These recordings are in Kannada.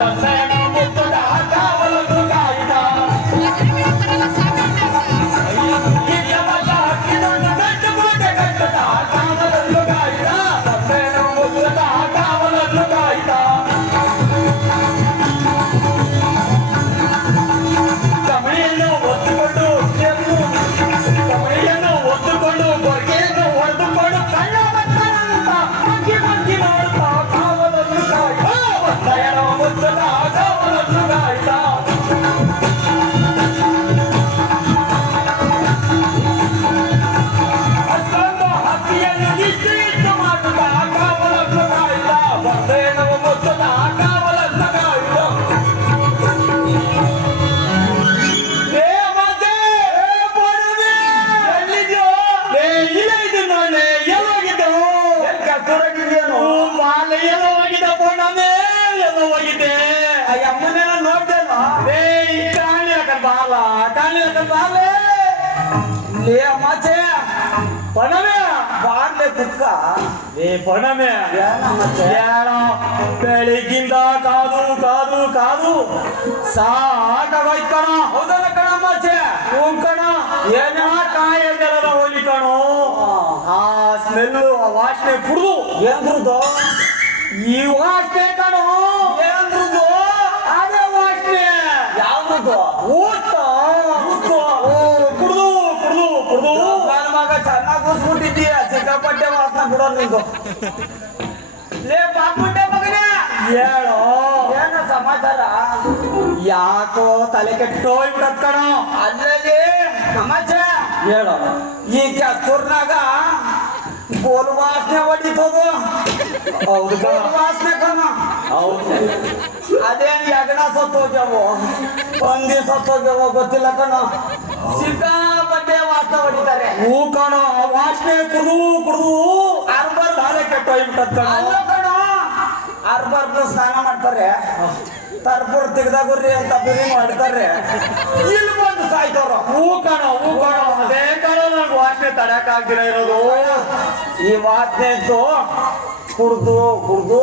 Say ಲೇ ಪೊಡವೆ, ಯಾರೋ ಬೆಳಿಗ್ಗಿಂದ ಕಾದು ಕಾದು ಕಾದು. ಸಾಕಾಗೋಯ್ತು ಕಣ ಹೌದಲ್ಲ ಕಣಮ್ಮಾಚೆ ಹ್ಞೂ ಕಣ. ಏನ ಕಾಯದೆಲ್ಲ ಹೋಗಿ ಕಣೋ. ಆ ಸ್ಮೆಲ್ಲು ಆ ವಾಸನೆ ಕುಡಿದು. ಏನ್ರುದು ಈ ವಾಸನೆ ಕಣೋ. ಏನ್ರುದು ಅದೇ ವಾಸನೆ. ಯಾವ್ದು ಊಟ. ಓ ಕುಡ್ದು ಕುಡ್ದು ಕುಡ್ದು. ನನ್ನ ಮಗ ಚೆನ್ನಾಗಿ ಕೂಸ್ಬಿಟ್ಟಿದ್ದೀಯ ಸಿಕ್ಕಾಪಟ್ಟೆ ವಾಸನ ಬಿಡೋ ನಿಂದು ಲೇ ಬಾಪುಟ್ಟೆ ಮಗನೇ ಹೇಳೋ ಏನ ಸಮಾಚಾರ ಯಾಕೋ ತಲೆ ಕೆಟ್ಟೋಗ್ಬಿಡತ್ ಕಣೋ ಅಲ್ಲಲ್ಲಿ ಸಮಾಚಾರ ಹೇಳೋ ಈ ಕೆತ್ತೂರ್ನಾಗ ಗೋಲ್ ವಾಸನೆ ಹೊಡಿತದು ಹೌದು ಕಣ ಗೋಲ್ ವಾಸನೆ ಕಣ ಹೌದು ಅದೇನ್ ಯಗಣ ಸತ್ತೋಗ್ಯಾವು ಒಂದಿ ಸತ್ತೋಗ್ಯಾವ ಗೊತ್ತಿಲ್ಲ ಕಣ ಸಿಕ್ಕಾಪಟ್ಟೆ ವಾಸನೆ ಹೊಡಿತಾರೆ ಹೂ ಕಣೋ ಆ ವಾಸನೆ ಕುಡಿದು ಕುಡಿದು ಅರ್ಬರ್ ತಲೆ ಕೆಟ್ಟೋಗ್ಬಿಟ್ಟತ್ ಕಣೋ ಅಲ್ಲ ಅರ್ಬರ್ ಸ್ನಾನ ಮಾಡ್ತಾರೆ. ತರ್ಪುರ್ ತೆಗ್ದಾಗುರ್ರಿ ಅಂತ ಬಿರಿ ಮಾಡ್ತಾರೆ ಇಲ್ಲಿ ಬಂದು ಸಾಯ್ತವ್ರ. ಹೂ ಕಣೋ ಹೂ ಕಣೋ ಅದೇ ಕಣೋ ನನ್ಗೆ ವಾಸನೆ ತಡಕ್ ಆಗ್ದಿರ ಇರೋದು. ಈ ವಾಸನೆ ಇತ್ತು ಕುಡ್ದು ಕುಡ್ದು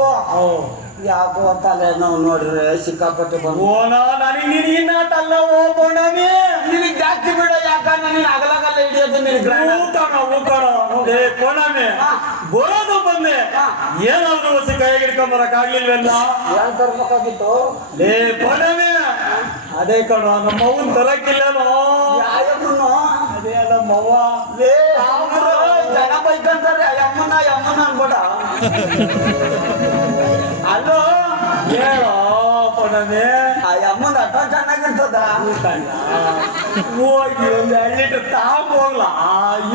ಯಾಕೋ ತಲೆ ನಾವು ನೋಡ್ರಿ ಸಿಕ್ಕಾಪಟ್ಟೆ ಬಂದು ಓನೋ ನನಗೆ ನೀನು ಇನ್ನ ತಲ್ಲ ಓ ಬೋಣಮಿ ನಿನಗೆ ಜಾಸ್ತಿ ಬಿಡ ಯಾಕ? ನೀನು ಅಗಲಗಲ್ಲ ಹಿಡಿಯೋದು ನಿನಗೆ ಊಕಣ ಊಕಣ ಏ ಬೋಣಮಿ. ಬರೋದು ಬಂದೆ. ಏನಾದ್ರು ಹೊಸ ಕೈಗೆ ಹಿಡ್ಕೊಂಬರಕ್ ಆಗ್ಲಿಲ್ವಲ್ಲ ಏನ್ ತರ್ಬೇಕಾಗಿತ್ತು ಲೇ ಬೋಣಮಿ ಅದೇ ಕಣ ನಮ್ಮ ಅವ್ವನ್ ತರಕ್ಕಿಲ್ಲನೋ? ಅದೇ ನಮ್ಮವ್ವ. ಲೇ ಜನ ಬೈಕಂತಾರೆ ಯಮ್ಮನ ಯಮ್ಮನ ಅನ್ಬೇಡ ಅಲ್ಲೋ ಹೇಳೋ ಬೋಣಮಿ ಆ ಯಮ್ಮನ ಅಟ್ಟ ಚೆನ್ನಾಗಿರ್ತದ? ಹೋಗಿ ಒಂದು ಲೀಟರ್ ತಾಂಬ ಹೋಗ್ಲಾ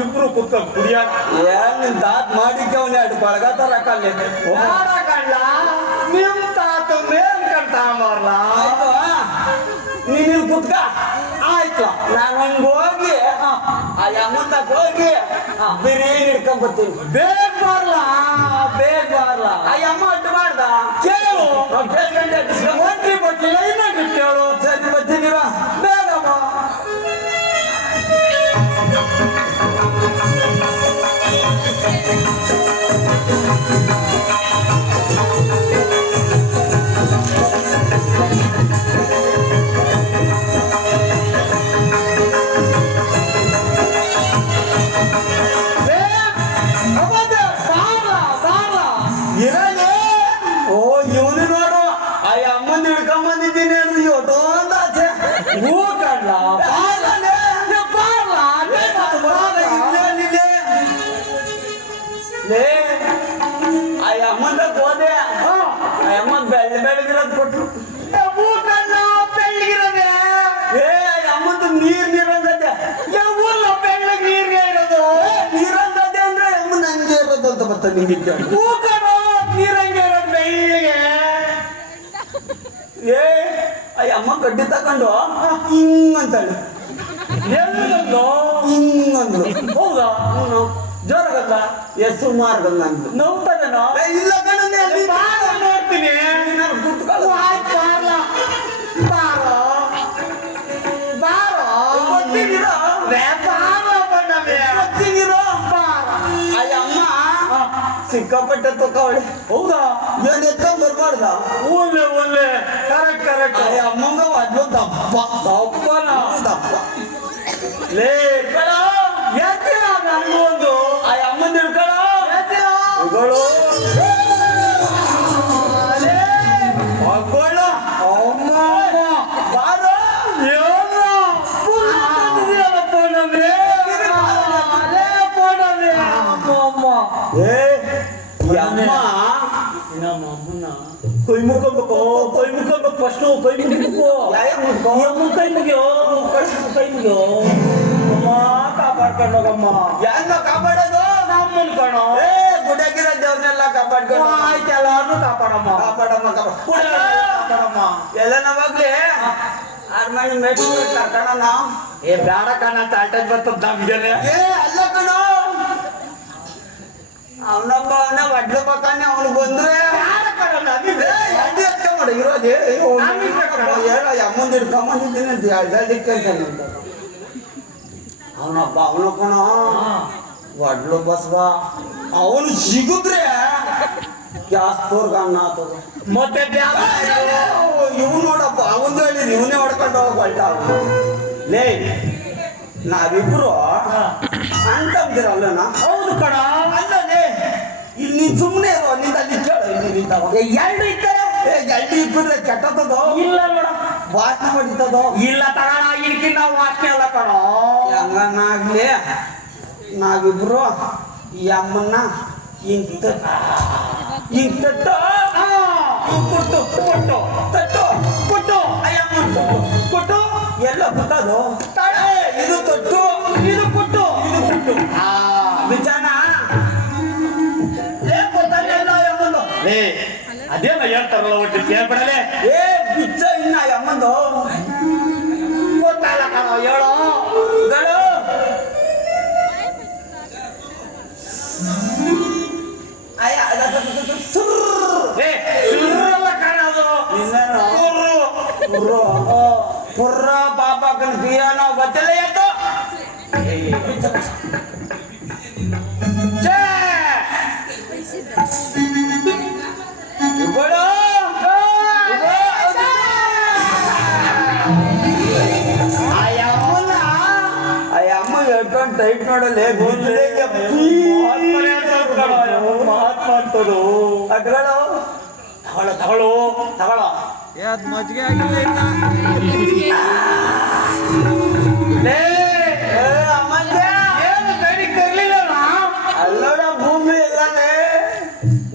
ಇಬ್ರು ಕುತ್ತ ಕುಡಿಯೋಣ ಏನ್ ನಿನ್ ತಾತ್ ಮಾಡಿಕ್ಕೆ ಅವ್ನ ಎರಡು ಬಳಗತ್ತಾರ ಕಲ್ಲಿ ಯಾರ ಕಣ್ಣ ನಿಮ್ ತಾತ ಮೇಲ್ ಕಣ್ ತಾಂಬರ್ಲಾ ನೀನು ಕುತ್ಕ. ಆಯ್ತು. ನಾನು ಹಂಗ ಹೋಗಿ ಆ ಯಮ್ಮನ ತಕ ಹೋಗಿ ಬಿರಿಯಾನಿ ಹಿಡ್ಕೊಂಡ್ ಬರ್ತೀನಿ. ಬೇಗ ಬರ್ಲಾ ಬೇಗ ಬರ್ಲಾ ಆ ಯಮ್ಮ ಅಡ್ಡು ಮಾಡ್ದ? ಕೇಳು. ಕೇಳ್ಕೊಂಡೆ ಎಬ್ಬಿಸ್ಕೊಂಡ್ ಒಂಟ್ರಿ ಬಟ್ಟಿಲ್ಲ ಇನ್ನೊಂದು ಕೇಳು. ಸರಿ ಬರ್ತೀನಿ ಬಾ ಬೇಗ ಬಾ ಅಮ್ಮನ ಹಿಡ್ಕೊಂಡ್ ಬಂದಿದ್ದೀನಿ ಅಂದ್ರೆ ಯೋಟೋ ಅಂತ ಆಚೆ. ಹೂ ಆ ಅಮ್ಮಂದ ಹೋದೆ. ಆ ಬೆಳ್ಳ ಬೆಳಗಿರೋದು ಕೊಟ್ರು. ಹೂ ಬೆಳ್ಳಗಿರೋದೆ. ಏ ಅಮ್ಮಂದು ನೀರ್ ಊರ್ಲ ಬೆಳ್ಳಗ್ ನೀರ್ಗೆ ಇರೋದು. ನೀರಂಗದೆ ಅಂದ್ರೆ ಅಮ್ಮನ ನಂಗೆ ಇರೋದು ಅಂತ ಬರ್ತಾ ನಿಂಗೆ ಕಡ್ಡಿ ತಕೊಂಡು ಹಿಂಗಂತಾಳೆ ಅಂತ ಹಿಂಗಂದ್ಲು ಹೌದಾ ಅವನು ಜೋರಾಗಲ್ಲ ಎಷ್ಟು ಮಾರ್ಗಲ್ಲ ಅಂದ್ಲು ನೋವ್ತದೇನೋ? ಏ, ಇಲ್ಲ ಬಾರ್ಲ ನೋಡ್ತೀನಿ ಕುತ್ಕೊಳ್ಳು. ಆಯ್ತು, ಬಾರ್ಲ. ಬಾರೋ. ಬಾರೋ. ಸಿಕ್ಕಾಪಟ್ಟೆ ತಕ್ಕವಳೆ ಹೌದಾ? ನಾನು ಎತ್ಕೊಂಡ್ ಬರ್ಬಾರ್ದ? ಒಳ್ಳೆ ಒಳ್ಳೆ ಕರೆಕ್ಟ್ ಕರೆಕ್ಟ್ ಅಮ್ಮಂಗ ಅದ್ಭುತ. ದಪ್ಪ ದಪ್ಪನ ದಪ್ಪ ಲೇ ಕಳ ಯಾಕಿರ ನಂಗೊಂದು ಆ ಅಮ್ಮಂದ ಕಳ ಯಾಕಿರ ಕೈ ಮುಕ್ಕೊಬೇಕು ಕೈ ಮುಕ್ಕೊಬೇಕು ಫಸ್ಟ್ ಕೈ ಮುಗಿಬೇಕು ಅಮ್ಮ ಕೈ ಮುಗಿಯೋ ಕೈ ಕೈ ಮುಗಿಯೋ ಅಮ್ಮ ಕಾಪಾಡ್ಕೊಂಡು ಹೋಗಮ್ಮ. ಯಾರನ್ನ ಕಾಪಾಡೋದು? ನಮ್ಮನ್ ಕಣೋ. ಏ ಗುಡಗಿರೋ ದೇವ್ರನ್ನೆಲ್ಲ ಕಾಪಾಡ್ಕೊಂಡು ಆಯ್ತು ಎಲ್ಲಾರ್ನು ಕಾಪಾಡಮ್ಮ. ಕಾಪಾಡಮ್ಮ ಕಾಪಾಡಮ್ಮ. ಎಲ್ಲ ನಾವಾಗ್ಲಿ ಅರ್ಮಣಿ ಮೆಟ್ಟು ಕರ್ಕಣ ಏ ಬೇಡ ಕಣ ತಾಟದ್ ಬರ್ತದ ನಮ್ಗೆನೆ ಏ ಅಲ್ಲ ಕಣೋ. ಅವನೊಬ್ಬ ಅವನ ಒಡ್ಲು ಪಕ್ಕನೆ ಅವನು ಬಂದ್ರೆ? ಇರೋದು. ಹೇಳು, ಅಂತ ಅಂತ. ಅವನೊಬ್ಬ ಅವನು ಕಣ. ಒಡ್ಲು ಬಸ್ವ. ಅವನು ಸಿಗುದ್ರೆ ಗ್ಯಾಸ್ ತೋರ್ಗ ಅನ್ನ ಮತ್ತೆ ಇವ್ ನೋಡಪ್ಪ ಅವಂದು ಹೇಳಿ ಇವನೇ ಹೊಡ್ಕೊಂಡು ಹೋಗ್ಬಲ್ಟ. ಲೇ ನಾವಿಬ್ರು ಅಂತಂದಿರಲ್ಲನ ಹೌದು ಕಣ. ಅಲ್ಲಲೇ ಇಲ್ಲಿ ನೀನ್ ಸುಮ್ಮನೆ ಇರೋ ನಿಂದ ಅಲ್ಲಿ ಕೇಳು ಇಲ್ಲಿ ನಿಂತವ ಎರಡು ಇದ್ದಾರೆ? ಏ ಎಲ್ಲಿ ಇಬ್ಬಿದ್ರೆ ಕೆಟ್ಟದೋ ಇಲ್ಲ ನೋಡ. ವಾಸನೆ ಹೊಡಿತದೋ ಇಲ್ಲ ತಗೋಣ ಇದಕ್ಕಿಂತ ವಾಸನೆ ಅಲ್ಲ ಕಣೋ ಹೆಂಗನಾಗ್ಲಿ? ನಾವಿಬ್ರು ಈ ಅಮ್ಮನ್ನ ಹಿಂಗ್ ಹಿಂಗ್ ತಟ್ಟು. ಆ, ಕೊಟ್ಟು ಕೊಟ್ಟು ತಟ್ಟು ಕೊಟ್ಟು ಅಯ್ಯಮ್ಮ ಕೊಟ್ಟು ಎಲ್ಲ ಬರ್ತದೋ. ಇದು ತೊಟ್ಟು ಇದು ಕೊಟ್ಟು ಇದು ಕೊಟ್ಟು. ಆ, ಲೇ ಅದೇನ ಹೇಳ್ತಾರಲ್ಲ ಒಟ್ಟು ಕೇಳ್ಬಿಡಲೇ ಏ ಬಿಚ್ಚ ಇನ್ನ ಅಮ್ಮಂದು ಗೊತ್ತಾಗಲ್ಲ ಕಣ ಹೇಳೋ ಗಳು ಅಯ್ಯ ಅದ ಅದ ಅದ ಅದ. ಏ ಸುರ್ರಲ್ಲ ಕಾಣೋದು ನಿನ್ನೇನು? ಸುರ್ರು. ಪುರ್ರು ಪುರ್ರ ಪಾಪಕ್ಕನ ಪಿಯಾನೋ ಗೊತ್ತಿಲ್ಲ ಎದ್ದು ಛೇ! ಹೇಳ್ಕೊಂಡು ಟೈಟ್ ನೋಡಲ್ಲ ಮಹಾತ್ಮನೇ ಅಂತ ಕಣೋ, ಯಾವ ಮಹಾತ್ಮ ಅಂತದು ಅದ್ಗಳು ತಗೊಳ್ಳೋ ತಗೊಳ್ಳೋ ತಗೊಳ್ಳೋ ಯಾವ್ದು ಮಜ್ಜಿಗೆ ಆಗಿಲ್ಲ ಇನ್ನ ಲೇ ಏ ಅಮ್ಮಂದ ಏನು ಕೈ ಕರ್ಲಿಲ್ಲ ಅಲ್ಲೋಡ ಭೂಮಿ ಇಲ್ಲಲೇ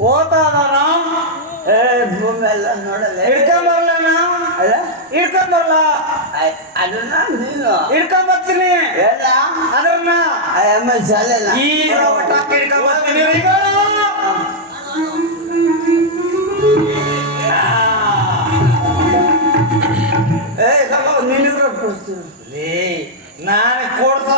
ಓದ್ತಾ ಅದಾರ ಏ ಭೂಮಿ ಎಲ್ಲ ನೋಡಲ್ಲ ಹಿಡ್ಕೊಂಬರ್ಲ ಅಯ್- ಅದನ್ನ ನೀನು ಹಿಡ್ಕೊಂಬರ್ತೀನಿ. ಎಲ್ಲ ಅದ್ರನ್ನ ಅಯ್ಯಮ್ಮ ಶಾಲೆಲ್ಲ ಈಗ ಒಟ್ಟಾಕಿ ಬರ್ತೀನಿ ಈಗಳು. ಏ ಕಪ್ಪ ನಿನಗ್ರ ಕೊಡ್ತೀನಿ. ನಾನು ಕೊಡ್ದ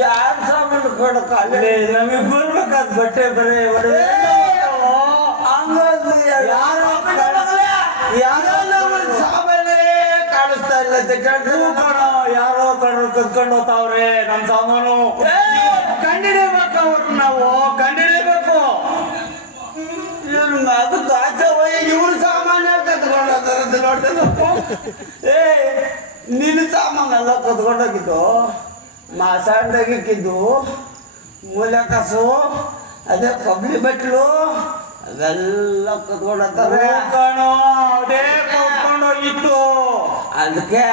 ಯಾರ ಸಾಮಾನು ಲೇ, ನಮಗ್ ಬರ್ಬೇಕಾದ ಬಟ್ಟೆ ಬರೇ ಓ ಹಂಗಂದ್ರೆ ಯಾರೋ ಯಾರೋ ನಮ್ಮ ಸಾಮಾನೇ ಕಾಣಿಸ್ತಾ ಇಲ್ಲ ಯಾರೋ ಕಣ್ಣು ಕದ್ಕೊಂಡು ಹೋಗ್ತಾವ್ರೆ ನಮ್ ಸಾಮಾನು. ಕಂಡಿಡಿಬೇಕು ಅವ್ರು ನಾವು ಕಂಡಿಡಿಬೇಕು. ಮಗು ದಾಚ ಹೋಗಿ ಇವ್ರ ಸಾಮಾನ್ಯ ಕತ್ಕೊಂಡು ನೋಡ್ತೇನಪ್ಪ ಏ ನಿನ್ನ ಸಾಮಾನೆಲ್ಲ ಕದ್ಕೊಂಡೋಗಿದ್ದು ಮಾಸಾಡ್ದಾಗಿಕ್ಕಿದ್ದು ಮೂಲೆ ಕಸು ಅದೇ ಕಬ್ಲಿ ಬಟ್ಲು ಅವೆಲ್ಲ ಕದ್ಕೊಂಡೋಗ್ತಾರೆ ಅದಕ್ಕೆ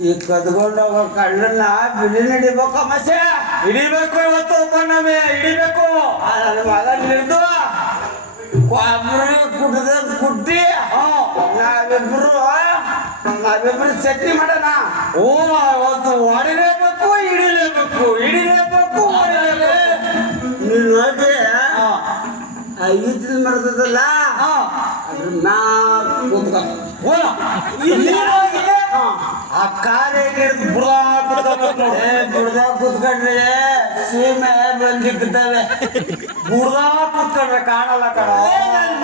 ಈ ಕದ್ಕೊಂಡೋಗೋ ಕಳ್ಳನ್ನ ಬಿಳಿ ಹಿಡಿಬೇಕು ಮಸೆ ಹಿಡಿಬೇಕು ಇವತ್ತು ಒಬ್ಬನವೇ ಹಿಡಿಬೇಕು. ನನ್ನ ಮಗ ಹಿಡಿದು ಕುಡ್ದ ಕುಟ್ಟಿ ನಾವಿಬ್ರು ನಾವಿಬ್ರು ಚಟ್ನಿ ಮಾಡೋಣ. ಓ ಅವತ್ತು ಹೊಡಿಲೇಬೇಕು ಹಿಡಿಲೇಬೇಕು ಹಿಡಿಲೇಬೇಕು ನೋಡಿ ಹಾ. ಅದ್ರ ಮ್ಯಾಲ್ ಕೂತ್ಕೊ. ಆ ಕಾಲಿಗೆ ಬುಡಾ ಏ ಬುಡ್ದ ಕೂತ್ಕೊಂಡ್ರೆ ಸೀಮೆ ಬಂದಿದ್ದಾವೆ ಬುಡಾ ಕುತ್ಕೊಂಡ್ರೆ ಕಾಣಲ್ಲ ಕಣ.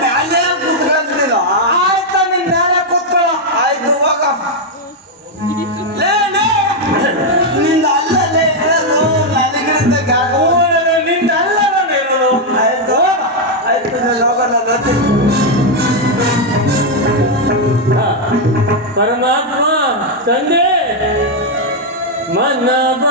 ಮ್ಯಾಲೆ ನಿಂದ ಅಲ್ಲಲೇ ಇರೋದು ನನಗಿಂತ ಓ, ಗಾಗು ನಾನು ನಿಂದ ಅಲ್ಲ ನಾನು ಹೇಳೋದು ಆಯ್ತು ಆಯ್ತು ನಾನು ಹೋಗೋಣ ಬರ್ತೀನಿ ಪರಮಾತ್ಮ ತಂದೆ ಮನವ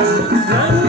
Run.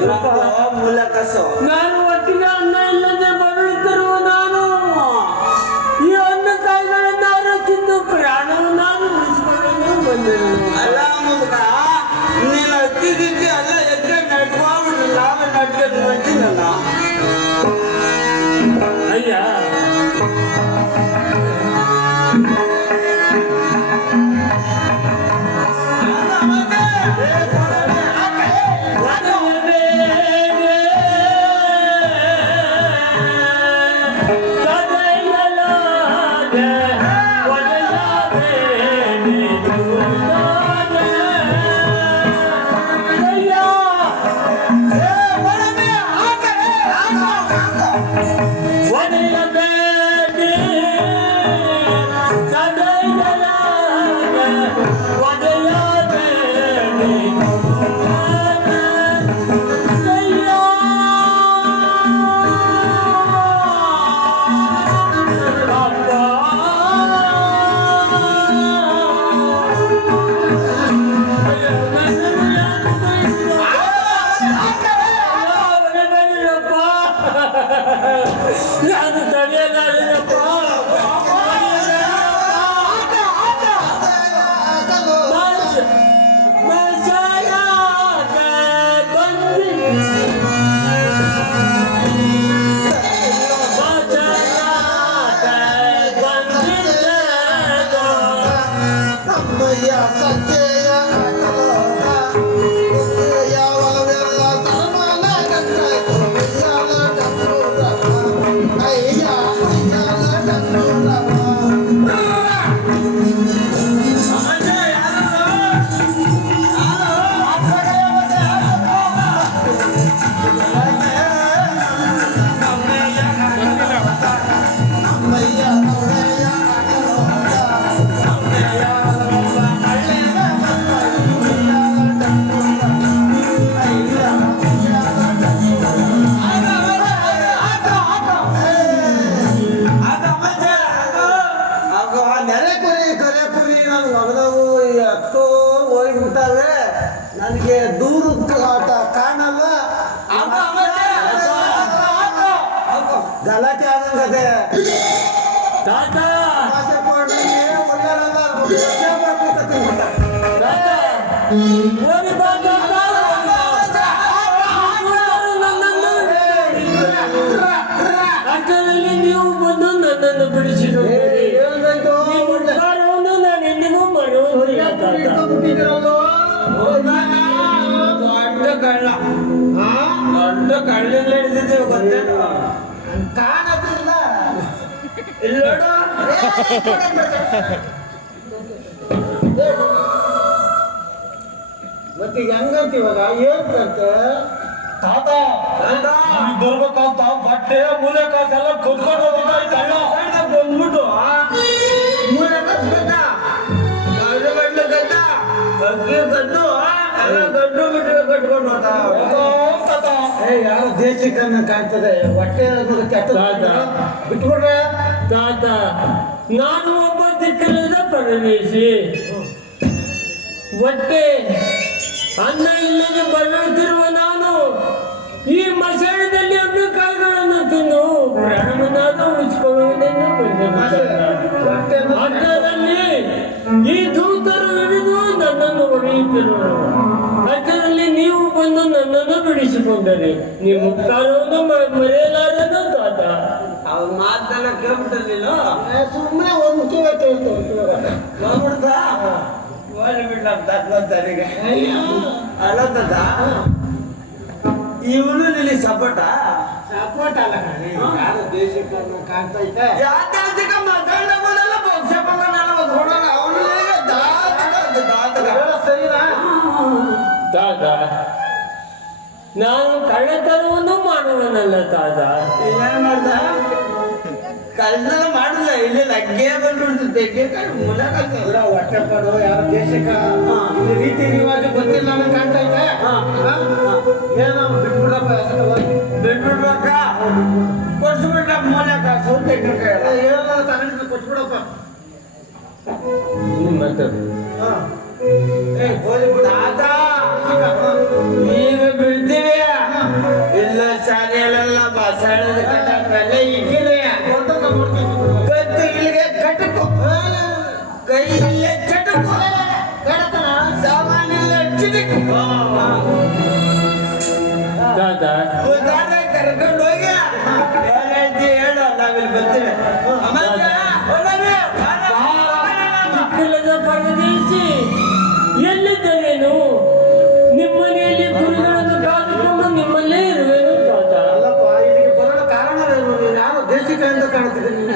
ಇದ್ದೀವಿ ಮೂಲ ಕಸು 阿呀，再见。ನೀವು ಬಂದು ನನ್ನನ್ನು ಬಿಡಿಸಿದರು ನಾನು ಎಂದಿಗೂ? ದೊಡ್ಡ ಕಳ್ಳ? ದೊಡ್ಡ ಕಳ್ಳಿಲ್ಲ ಹಿಡಿದಿದ್ದೇವೆ ಗೊತ್ತೇನು ಕಾಣೋದಿಲ್ಲ. ಮತ್ತೆ ಈಗ ಹೆಂಗಂತ ಇವಾಗ ಏನ್ ಕತೆ ತಾತ ಬರ್ಬೇಕಂತ ಬಟ್ಟೆ ಮೂಲೆ ಕಾಸೆಲ್ಲ ಕುತ್ಕೊಂಡು ಹೋಗಿದ್ದಾಯ್ತಲ್ಲ ಬಂದ್ಬಿಟ್ಟು ಮೂಲೆ ಕಚ್ಬೇಕ ಗಡ್ಡು ಗಡ್ಡು ಗಡ್ಡ ಅಗ್ಗಿ ಗಡ್ಡು ಎಲ್ಲ ಗಡ್ಡು ಬಿಟ್ಟು ಕಟ್ಕೊಂಡು ಹೋಗ್ತಾವ ತಾತ. ಏ ಯಾರು ದೇಶಕ್ಕನ್ನ ಕಾಣ್ತದೆ. ಹೊಟ್ಟೆ ಅನ್ನೋದು ಕೆಟ್ಟ ದಾದಾ. ಬಿಟ್ಬಿಡ್ರೆ ತಾತ ನಾನು ಒಬ್ಬ ದಿಕ್ಕಲದ ಪರಮೇಶಿ ಹೊಟ್ಟೆ ಅನ್ನ ಇಲ್ಲದೆ ಬಳಲುತ್ತಿರುವ ನಾನು ಈ ಮಸಾಣದಲ್ಲಿ ಅನ್ನ ಕಾಳುಗಳನ್ನು ತಿಂದು ಪ್ರಾಣವನ್ನಾದ ಉಳಿಸಿಕೊಳ್ಳುವುದನ್ನು ಅದರಲ್ಲಿ ಈ ದೂತರು ಹಿಡಿದು ನನ್ನನ್ನು ಹೊಡೆಯುತ್ತಿರುವರು ಅದರಲ್ಲಿ ನೀವು ಬಂದು ನನ್ನನ್ನು ಬಿಡಿಸಿಕೊಂಡರೆ ನಿಮ್ಮ ಕಾಲವನ್ನು ಮರೆಯಲಾರದು ತಾತ ಅವ್ರ ಮಾತೆಲ್ಲ ಕೇಳ್ಬಿಟ್ಟಿಲ್ಲ ಸುಮ್ಮನೆ ಒಂದು ಕಿವಿ ತಾತ ಇವನು ನಿಲ್ಲಿ ಸಪೋಟ ಸಪೋರ್ಟ್ ಅಲ್ಲ ಯಾರು ಯಾತ್ಯಾಸಿಕ ಪಕ್ಷ ಬಂದಲ್ಲ ಅವನು ದಾತಕ ದಾತಕ ಸರಿನಾ? ನಾನು ಕಳ್ಳತನವನ್ನು ಮಾಡುವನಲ್ಲ ತಾತ ಏನ್ ಮಾಡ್ದ? ಕಳ್ತನ ಮಾಡಿಲ್ಲ ಇಲ್ಲಿ ಲಗ್ಗೆ ಬಂದು ತೆಗ್ಗೆ ಹೊಟ್ಟೆ ಪಡೋ ಯಾರು ದೇಶಕ್ಕ ಇದು ರೀತಿ ರಿವಾಜು ಗೊತ್ತಿಲ್ಲ ನಮಗೆ ಕಾಣ್ತೈತೆ ಹಾ. ಹಾ? ಏನೋ ಬಿಟ್ಬಿಡಪ್ಪ. ಬಿಟ್ಬಿಡ್ಬೇಕ ಕೊಡ್ಸ್ಬಿಟ್ಟ ಮೂಲೆ ಕಾಸು ತೆಗ್ದು ಏ, ಏನೋ ತಗೊಂಡು ಕೊಟ್ಬಿಡಪ್ಪ ಹಾ. ಏ ಬಿಡು. ದಿಕ್ಕಿಲ್ಲದ ಪರದೇಶಿ ಎಲ್ಲಿದ್ದರೇನು? ನಿಮ್ಮನೆಯಲ್ಲಿ ಕುರಿಗಳನ್ನು ಕಾದುಕೊಂಡು ನಿಮ್ಮಲ್ಲೇ ಇರುವೆನು ಕಾರಣ ಅಲ್ಲಪ್ಪ ಇಲ್ಲಿಗೆ ಬರಲು ಕಾರಣವೇನು ನೀನು ಯಾರು ದೇಶಿಕ ಅಂತ ಕಾಣ್ತಿದ್ದೀನಿ ನಿನ್ನ